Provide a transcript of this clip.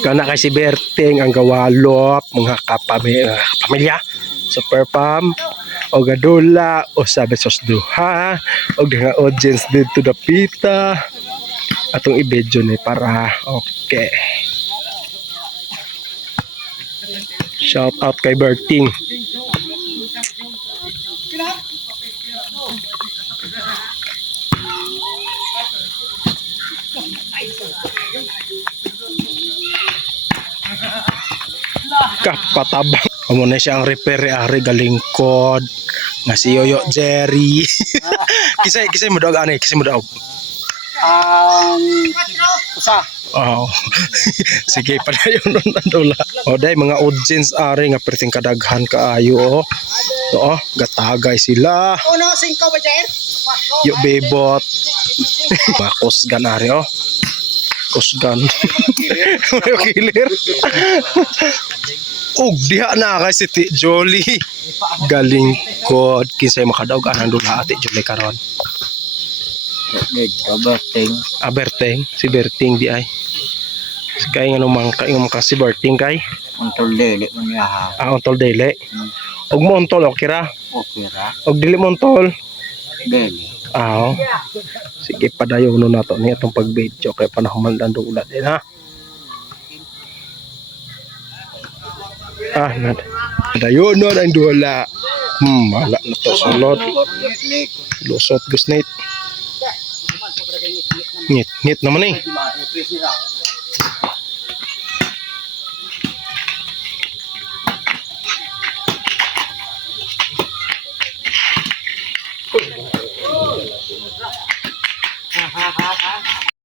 Kana kay si Berting ang gawalop mga kapamilya. Super Pam o gadula o sabi sos duha o nga audience dito dapita atong i-video ni para okay. Shout out kay Berting. Kapatabang amo na siya ang repair ari galingkod nga si Yoyo Jerry. kisay mo daog ani kisay mo daog Usa. oh. Sige padayon nun andula o day mga audience ari nga perting kadaghan kaayo oh gatagay sila Uno, 5 ba dyan? yo bebot mga kusgan ari kusgan kilir og diha na kay si Ti Jolly galingkod kinsay makadaog anang dula Ti Jolly karon Berting si Berting di ay kay nga mangka si Berting kay Untol dili man yaha. untol dili og mo untol okay ra Okay ra. og dili mo untol Dili. sige padayon no nato ni atong pag-video kay panahon man lang dula din ha padayon no ang dula wala na to sulod lusot gusnit ngit naman